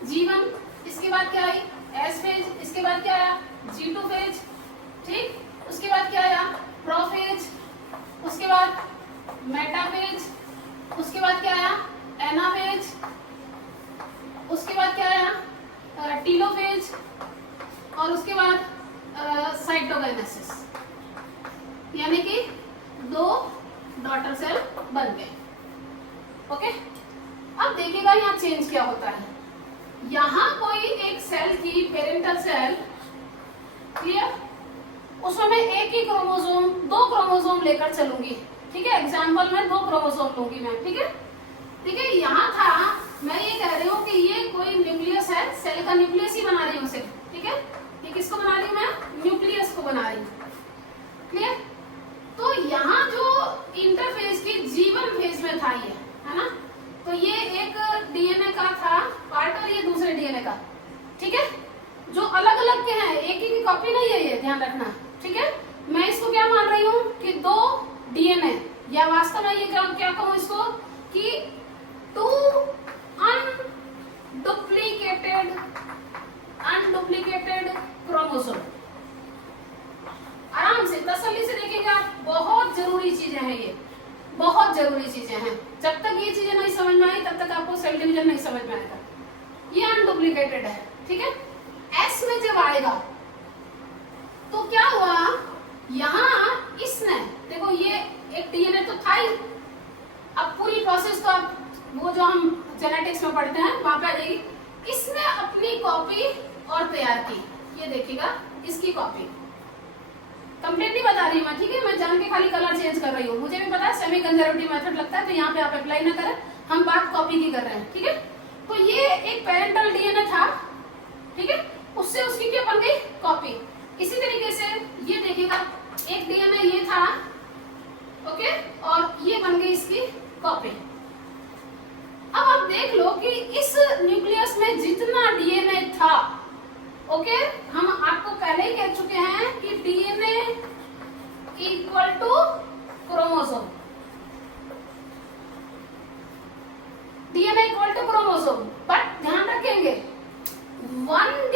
G1, इसके बाद क्या है S फेज, इसके बाद क्या आया G2 फेज, ठीक, उसके बाद क्या आया प्रोफेज, उसके बाद मेटाफेज, उसके बाद क्या आया एनाफेज, उसके बाद क्या आया टीलोफेज, और उसके बाद साइटोकाइनेसिस, यानी कि 2 डॉटर सेल बन गए। ओके, अब देखिएगा यहाँ चेंज क्या होता है। यहाँ कोई एक सेल थी पेरेंटल सेल, क्लियर, उसमें मैं एक ही क्रोमोसोम 2 क्रोमोसोम लेकर चलूंगी। ठीक है, एग्जाम्पल में 2 क्रोमोसोम लूंगी मैं। ठीक है, ठीक है, यहाँ था, मैं ये कह रही हूँ कि ये कोई न्यूक्लियस है, सेल का न्यूक्लियस ही बना रही हूँ उसे। ठीक है, ये किसको बना रही हूँ मैं, न्यूक्लियस को बना रही हूँ। क्लियर, तो यहाँ जो इंटरफेज की G1 फेज में था ये, है ना, तो ये एक डीएनए का था पार्ट और ये दूसरे डीएनए का। ठीक है, जो अलग अलग के हैं, एक ही की कॉपी नहीं है ये, ध्यान रखना। ठीक है, मैं इसको क्या मान रही हूँ कि 2 डीएनए, या वास्तव में ये क्या कहूँ इसको कि 2 अनडुप्लीकेटेड क्रोमोसोम। आराम से तसल्ली से देखेंगे आप, बहुत जरूरी चीजें हैं ये, बहुत जरूरी चीजें हैं। जब तक ये चीजें नहीं समझ में आई तब तक आपको सेल डिवीजन नहीं समझ में आएगा। ये अनडुप्लीकेटेड है। ठीक है, एस में जब आएगा तो क्या हुआ, यहाँ इसने देखो ये एक डीएनए तो था ही, अब पूरी प्रोसेस तो आप वो जो हम जेनेटिक्स में पढ़ते हैं वहां पे आ जाएगी। इसने अपनी कॉपी और तैयार की, ये देखिएगा इसकी कॉपी, कंप्लीट नहीं बता रही मैं। ठीक है, मैं जान के खाली कलर चेंज कर रही हूँ, मुझे भी पता है सेमी कंजर्वेटिव मेथड लगता है, तो यहाँ पे आप अप्लाई ना करें, हम बात कॉपी की कर रहे हैं। ठीक है, तो ये एक पेरेंटल डीएनए था, ठीक है, उससे उसकी क्या बन गई कॉपी। इसी तरीके से ये देखिएगा एक डीएनए ये था, ओके, और ये बन गई इसकी कॉपी। अब आप देख लो कि इस न्यूक्लियस में जितना डीएनए था, ओके, हम आपको पहले ही कह चुके हैं कि DNA equal to chromosome, DNA equal to chromosome, but ध्यान रखेंगे 1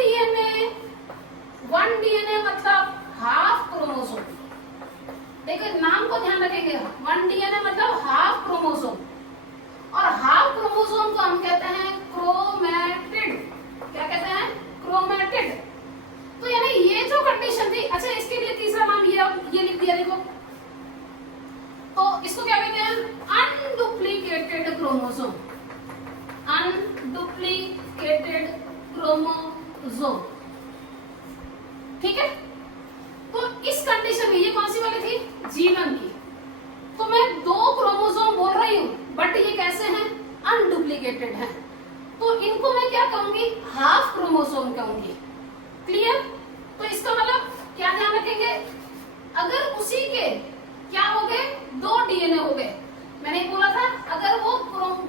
डीएनए मतलब हाफ क्रोमोसोम। देखो नाम को ध्यान रखेंगे, 1 डीएनए मतलब हाफ क्रोमोसोम, और हाफ क्रोमोसोम को हम कहते हैं क्रोमैटिड। क्या कहते हैं, क्रोमैटिड। तो यानी ये जो कंडीशन थी, अच्छा इसके लिए तीसरा नाम ये लिख दिया, देखो, तो इसको क्या कहते हैं, अनडुप्लीकेटेड क्रोमोसोम, अनडुप्लीकेटेड क्रोमोसोम। ठीक है, तो इस कंडीशन में ये कौन सी वाली थी, G1 की, तो मैं 2 क्रोमोसोम बोल रही हूँ, बट ये कैसे हैं, अनडुप्लीकेटेड हैं, तो इनको मैं क्या कहूंगी, हाफ क्रोमोसोम कहूंगी। क्लियर, तो इसका मतलब क्या ध्यान रखेंगे, अगर उसी के क्या हो गए 2 डीएनए हो गए, मैंने बोला था अगर वो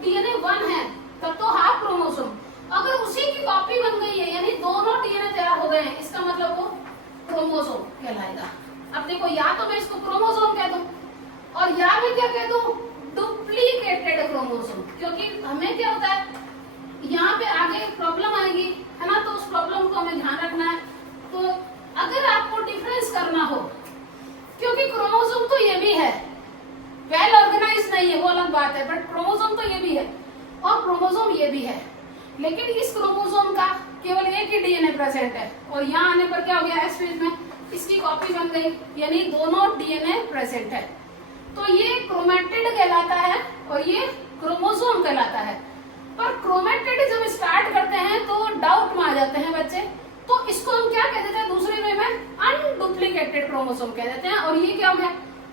डीएनए 1 है तब तो हाफ क्रोमोसोम, अगर उसी की कॉपी बन गई है यानी दोनों डीएनए तैयार हो गए हैं, इसका मतलब वो क्रोमोसोम कहलाएगा। अब देखो, या तो मैं इसको क्रोमोसोम कह दूं और या मैं क्या कह दूं, डुप्लीकेटेड क्रोमोसोम, क्योंकि हमें क्या होता है यहाँ पे आगे प्रॉब्लम आएगी, है ना, तो उस प्रॉब्लम को हमें ध्यान रखना है। तो अगर आपको डिफरेंस करना हो, क्योंकि क्रोमोसोम तो ये भी है, वेल अलग बात है, बट क्रोमोसोम तो ये भी है और क्रोमोसोम ये भी है, लेकिन इस क्रोमोसोम का केवल एक ही डीएनए प्रेजेंट है और यहाँ आने पर क्या हो गया, एस फेज में इसकी कॉपी बन गई, यानी दोनों डीएनए प्रेजेंट है। तो ये क्रोमैटिड कहलाता है और ये क्रोमोसोम कहलाता है। पर क्रोमैटिड जब स्टार्ट करते हैं तो डाउट में आ जाते हैं बच्चे, तो इसको हम क्या कह देते हैं, दूसरे वे में अनडुप्लीकेटेड क्रोमोसोम कह देते हैं, और ये क्या हो गया,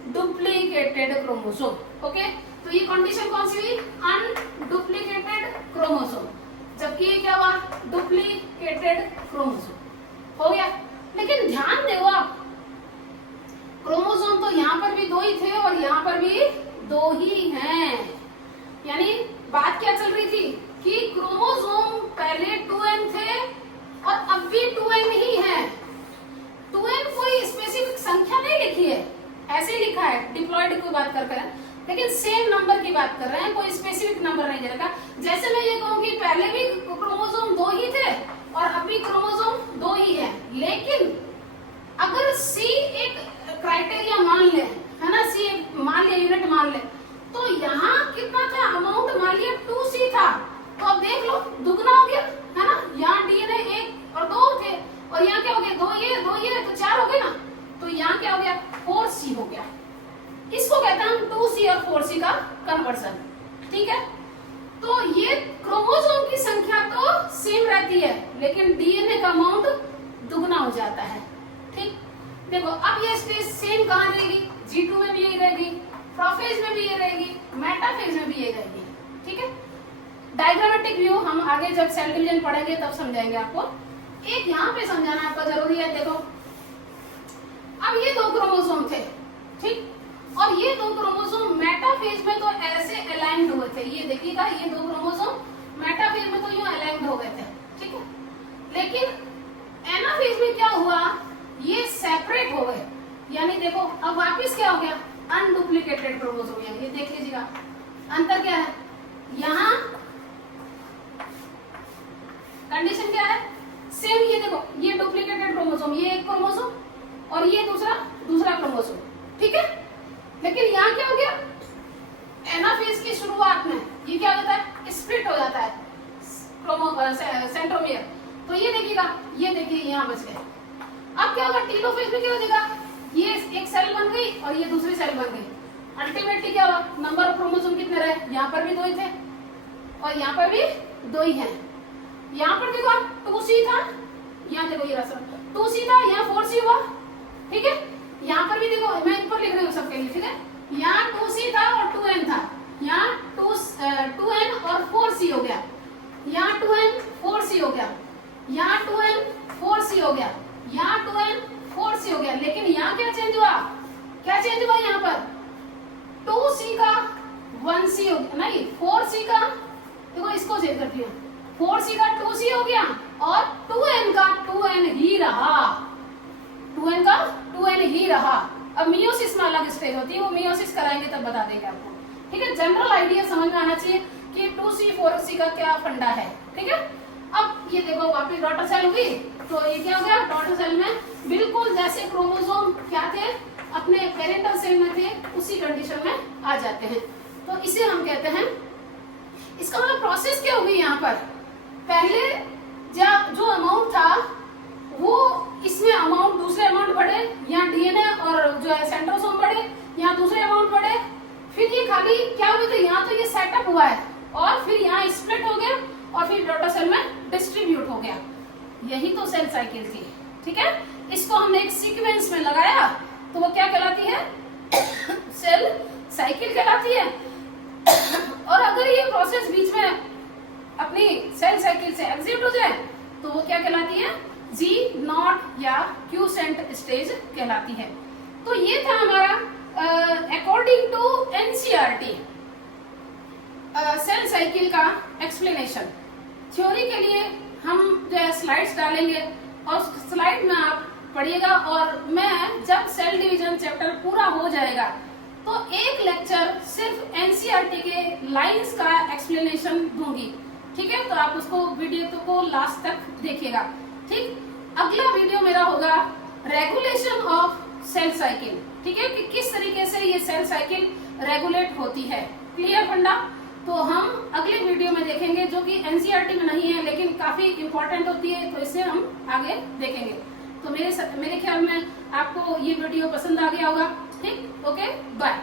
डुप्लीकेटेड क्रोमोसोम। ओके, तो ये कंडीशन कौन सी हुई, अनडुप्लीकेटेड क्रोमोसोम, जबकि ये क्या हुआ, डुप्लीकेटेड क्रोमोसोम हो गया। लेकिन ध्यान दो आप, क्रोमोसोम तो यहाँ पर भी 2 ही थे और यहाँ पर भी 2 ही हैं, यानी बात क्या चल रही थी कि क्रोमोसोम पहले 2n थे और अब भी 2n ही है। 2n कोई स्पेसिफिक संख्या नहीं लिखी है, ऐसे ही लिखा है, डिप्लॉयड की बात कर रहे हैं, लेकिन सेम नंबर की बात कर रहे हैं, कोई स्पेसिफिक नंबर नहीं दे रखा। जैसे मैं ये कहूँ कि पहले भी क्रोमोसोम 2 ही थे और अब भी क्रोमोसोम 2 ही है, लेकिन अगर C एक क्राइटेरिया मान ले, है ना, C मान ले, यूनिट मान ले, तो यहाँ कितना था अमाउंट, मान लिया 2C था, तो अब देख लो दुगना हो गया, है ना, यहाँ डीएनए 1 और 2 थे और यहाँ क्या हो गया, 2 ये तो 4 हो गए ना, तो यहाँ क्या हो गया, 4C हो गया। इसको कहते हैं हम 2C और 4C का कन्वर्जन। ठीक है, तो ये क्रोमोसोम की संख्या तो सेम रहती है, लेकिन डीएनए का अमाउंट दुगना हो जाता है। ठीक, देखो अब ये स्टेज सेम कहाँ रहेगी, G2 में भी यही रहेगी, प्रोफेज में भी ये रहेगी, मेटाफेज में भी ये रहेगी। ठीक है, डायग्रामेटिक व्यू हम आगे जब सेल डिवीजन पढ़ेंगे तब समझाएंगे आपको। एक यहाँ पे समझाना आपका जरूरी है। देखो अब ये 2 क्रोमोसोम थे, ठीक, और ये 2 क्रोमोसोम मेटाफेज में तो ऐसे अलाइंड हुए थे, ये देखिएगा, ये 2 क्रोमोसोम मेटाफेज में तो यूं अलाइंड हो गए थे। ठीक है, लेकिन एनाफेज में क्या हुआ, ये सेपरेट हो गए, यानी देखो अब वापिस क्या हो गया, अनडुप्लीकेटेड क्रोमोसोम। ये देख लीजिएगा अंतर क्या है, यहाँ कंडीशन क्या है, सेम, ये देखो ये डुप्लीकेटेड क्रोमोसोम, ये एक क्रोमोसोम और ये दूसरा क्रोमोसोम। ठीक है, लेकिन यहाँ क्या हो गया, एनाफेज की शुरुआत में ये क्या होता है, स्प्लिट हो जाता है सेंट्रोमियर। तो ये देखिएगा, ये देखिए यहाँ बच गए। अब क्या होगा, टीलोफेज में क्या हो जाएगा, ये एक सेल बन गई और ये दूसरी सेल बन गई। अल्टीमेटली क्या हुआ, नंबर ऑफ क्रोमोसोम कितने रहे, यहाँ पर भी 2 ही थे और यहाँ पर भी 2 ही हैं। यहाँ पर देखो 2C था, यहाँ देखो ये रहा 2C था, यहाँ 4C हुआ। ठीक है, यहाँ पर भी देखो, मैं ऊपर लिख रही हूँ सबके लिए। ठीक है, यहाँ 2C था और 2N था, यहाँ 2N और 4C हो गया, यहाँ 2N 4C हो गया, यहाँ 2N 4C हो गया, यहाँ 2N 4C हो गया। लेकिन यहाँ क्या चेंज हुआ, क्या चेंज हुआ, यहाँ पर 2C का 1C हो गया, नहीं 4C का, देखो इसको चेंज करती हूँ, 4C का 2C हो गया और 2N का 2N ही रहा, 2N का 2N ही रहा। अब मियोसिस में अलग स्टेज होती है, वो मियोसिस कराएंगे तब बता देंगे आपको। ठीक है, जनरल आइडिया समझ में आना चाहिए कि 2C 4C का क्या फंडा है। ठीक है, अब ये देखो वापिस डॉटर सेल हुई, तो ये क्या हो गया, डॉटर सेल में बिल्कुल जैसे क्रोमोसोम क्या थे, अपने पेरेंटल सेल में थे, उसी कंडीशन में आ जाते हैं। तो इसे हम कहते हैं, इसका मतलब प्रोसेस क्या होगी, यहाँ पर पहले जो अमाउंट था वो इसमें अमाउंट, दूसरे अमाउंट बढ़े, यहाँ डीएनए और जो है सेंट्रोसोम बढ़े, यहाँ दूसरे अमाउंट बढ़े, फिर ये खाली क्या हुआ, तो यहाँ तो ये सेटअप हुआ है और फिर यहाँ स्प्लिट हो गया और फिर डॉटर सेल में डिस्ट्रीब्यूट हो गया। यही तो सेल साइकिल थी। ठीक है, इसको हमने एक सीक्वेंस में लगाया तो वो क्या कहलाती है, सेल साइकिल कहलाती है। और अगर ये प्रोसेस बीच में अपनी सेल साइकिल से एग्जिट हो जाए तो वो क्या कहलाती है, G0 या क्यूसेंट स्टेज कहलाती है। तो ये था हमारा according to NCERT cell cycle का एक्सप्लेनेशन। थ्योरी के लिए हम जो है स्लाइड्स डालेंगे और स्लाइड में आप पढ़िएगा, और मैं जब सेल डिवीजन चैप्टर पूरा हो जाएगा तो एक लेक्चर सिर्फ एनसीईआरटी के लाइंस का एक्सप्लेनेशन दूंगी। ठीक है, तो आप उसको वीडियो को लास्ट तक देखिएगा। ठीक, अगला वीडियो मेरा होगा रेगुलेशन ऑफ सेल साइकिल। ठीक है, कि किस तरीके से ये सेल साइकिल रेगुलेट होती है। क्लियर फंडा, तो हम अगले वीडियो में देखेंगे जो कि एनसीईआरटी में नहीं है लेकिन काफी इंपॉर्टेंट होती है, तो इससे हम आगे देखेंगे। तो मेरे ख्याल में आपको ये वीडियो पसंद आ गया होगा। ठीक, ओके, बाय।